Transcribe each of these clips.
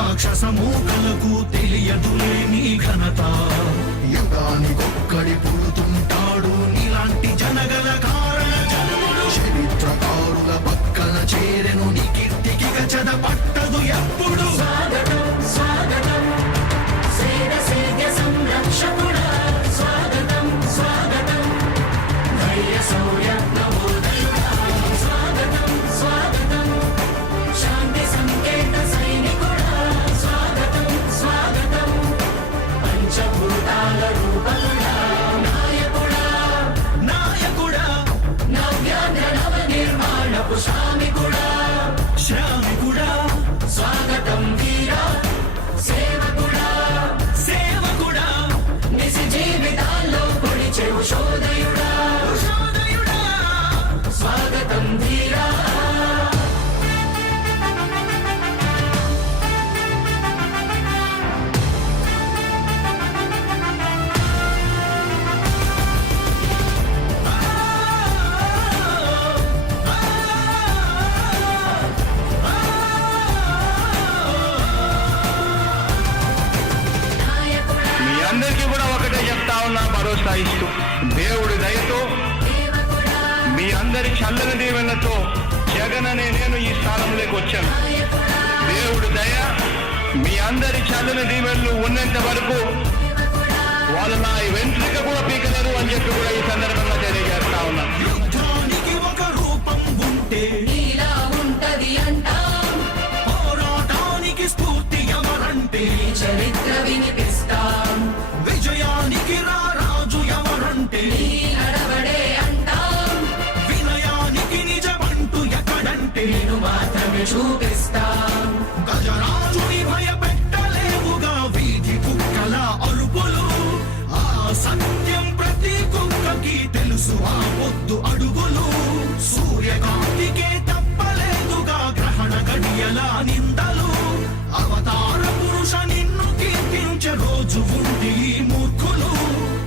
రాక్షస మూకలకు తెలియదులే నీ ఘనత. యుగానికొక్కడి పుడుతుంటాడు నీలాంటి జనగల కారణ జన్ముడు. చరిత్రకారుల పక్కన చేరెను నీ కీర్తికి గచద పట్టదు ఎప్పుడు. స్వాగతం స్వాగతం సేద సంరక్షకుడా, స్వాగతం స్వాగతం ధైర్య శౌర్య నవోదయుడా, స్వాగతం స్వాగతం శాంతి సంకేత సైనికుడా, స్వాగతం స్వాగతం పంచభూతాల రూపకుడా, నాయకుడా నాయకుడా నవ్యాంధ్ర నవ నిర్మాణపు శ్రామికుడా, శ్రామికుడా స్వాగతం వీరా సేవకుడా, సేవకుడా నిజ జీవితాల్లో పొడిచే ఉషోదయుడా, ఉషోదయుడా స్వాగతం ధీరా. మీ అందరికీ కూడా ఒకటే చెప్తా ఉన్నా, భరోసా ఇస్తూ దేవుడి దయతో మీ అందరి చల్లని దీవెనతో జగన్ అనే నేను ఈ స్థానంలోకి వచ్చాను. దేవుడి దయ మీ అందరి చల్లని దీవెనలు ఉన్నంత వరకు వాళ్ళు నా వెంట్రుక కూడా పీకలేరు అని చెప్పి కూడా ఈ సందర్భంగా తెలియజేస్తా ఉన్నాను. యుద్ధానికి ఒక రూపం ఉంటే నీలా ఉంటది అంటాం, పోరాటానికి స్ఫూర్తి ఎవరంటే చరిత్ర వినిపిస్తాం, విజయానికి రారాజు ఎవరంటే నీ నడవడే అంటాం, వినయానికి నిజమంటూ ఎక్కడంటే నేను మాత్రమే చూపిస్తాం. గజరాజుని భయపెట్టలేవుగా వీధి కుక్కల అరుపులు. ఆ సత్యం ప్రతి కుక్కకి తెలుసు ఆ పొద్దు అడుగులు. సూర్యకాంతికే తప్పలేదుగా గ్రహణ గడియల నిందలు. అవతార పురుష నిన్ను కీర్తించే రోజు ఉంది ఈ మూర్ఖులు.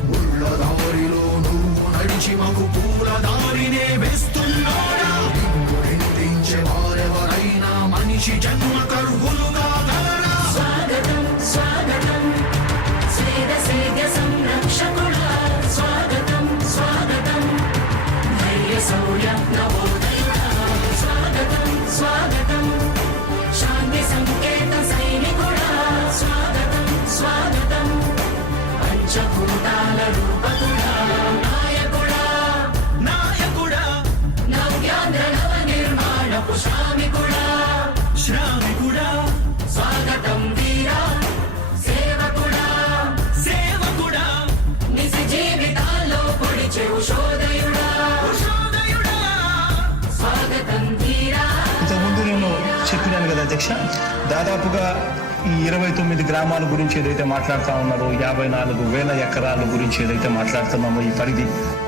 ముళ్ళ దారిలో నువ్వు నడిచి మగు పూల దారినే వేస్తున్నాడా. నిన్ను నిందించే వారెవరైనా మనిషి జన్మ కర్హులుగా గలరా. స్వాగతం స్వాగతం సేద సంరక్షకుడా, స్వాగతం స్వాగతం ధైర్య శౌర్య నవోదయుడా, స్వాగతం స్వాగతం శాంతి సంకేత సైనికుడా, స్వాగతం స్వాగతం పంచభూతాల రూపకుడా, నాయకుడా నాయకుడా నవ్యాంధ్ర నవ నిర్మాణపు శ్రామికుడా, శ్రామికుడా స్వాగతం వీరా సేవకుడా, సేవకుడా నిజ జీవితాల్లో పొడిచే ఉషోదయుడా, ఉషోదయుడా స్వాగతం ధీరా. ఇంతకుముందు నేను చెప్పినాను కదా అధ్యక్ష, దాదాపుగా ఈ 29 గ్రామాల గురించి ఏదైతే మాట్లాడుతూ ఉన్నారో, 54,000 ఎకరాల గురించి ఏదైతే మాట్లాడుతున్నామో, ఈ పరిధి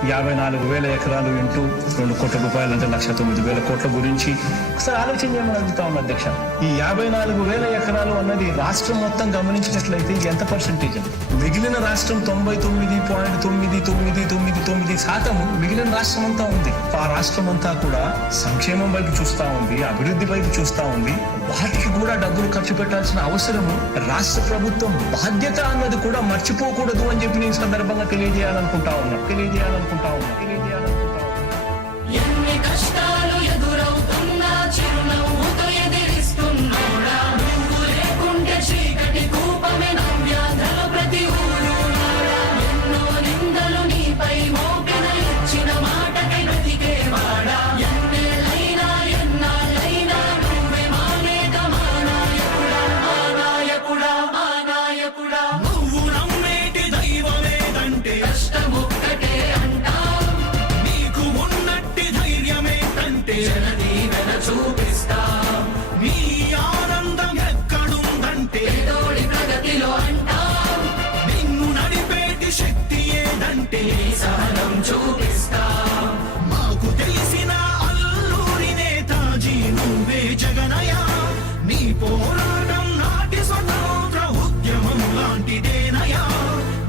54,000 ఎకరాలు ఇంటూ 2 కోట్ల రూపాయలు అంటే 1,09,000 కోట్ల గురించి ఒకసారి ఆలోచన చేయమని అడుగుతా ఉన్నా అధ్యక్ష. ఈ 54,000 ఎకరాలు అన్నది రాష్ట్రం మొత్తం గమనించినట్లయితే ఎంత పర్సెంటేజ్? మిగిలిన రాష్ట్రం 99.999% మిగిలిన రాష్ట్రం అంతా ఉంది. ఆ రాష్ట్రం అంతా కూడా సంక్షేమం వైపు చూస్తా ఉంది, అభివృద్ధి వైపు చూస్తా ఉంది. వాటికి కూడా డబ్బులు ఖర్చు పెట్టాల్సిన అవసరము రాష్ట్ర ప్రభుత్వం బాధ్యత అన్నది కూడా మర్చిపోకూడదు అని చెప్పి నేను సందర్భంగా తెలియజేయాలనుకుంటా ఉన్నా. ఎన్ని కష్టాలు ఎదురవుతున్నా చిరునవ్వుతో ఎదిరిస్తున్నోడా, నువ్వు లేకుంటే చీకటి కూపమే నవ్యాంధ్రలో ప్రతి ఊరు నాడా. ఎన్నో నిందలు నీపై మోపిన ఇచ్చిన మాటకై బ్రతికేవాడా, ఎన్నేళ్ళైనా ఎన్నాళ్ళైనా నువ్వే మా నేత, మా నాయకుడా, మా నాయకుడా, మా నాయకుడా. నువ్వు నమ్మేటి దైవమేదంటే కష్టమొక్కటే అంటాం, నీకు ఉన్నట్టి ధైర్యమేంటంటే జనదీవెన చూపిస్తాం, నీ ఆనందం ఎక్కడుందంటే పేదోడి ప్రగతిలో అంటాం, నిన్ను నడిపేటి శక్తి ఏదంటే నీ సహనం చూపిస్తాం. మాకు తెలిసిన అల్లూరి నేతాజీ నువ్వే జగనయ్య. నీ పోరాటం నాటి స్వతంత్ర ఉద్యమం లాంటిదేనయ్యా.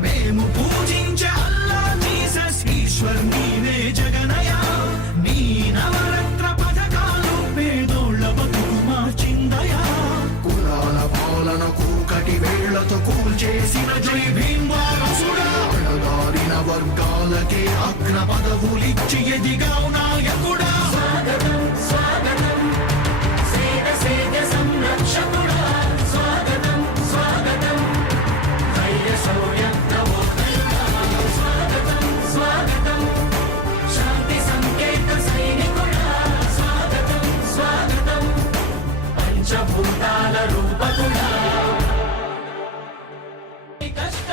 మేము పూజించే అల్లా జీసస్ ఈశ్వర్ నీవే జగనయ్య. నీ నవరత్న పథకాలు పేదోళ్ళ బతుకు మార్చిందయా. కులాల పాలన పదవులిచ్చి ఎదిగావు నాయకుడా. స్వాగతం స్వాగతం సేద సేద సంరక్షకుడా స్వాగతం స్వాగతం ధైర్య శౌర్య నవోదయుడా స్వాగతం స్వాగతం శాంతి సంకేత సైనికుడా స్వాగతం స్వాగతం పంచభూతాల రూపకుడా కష్ట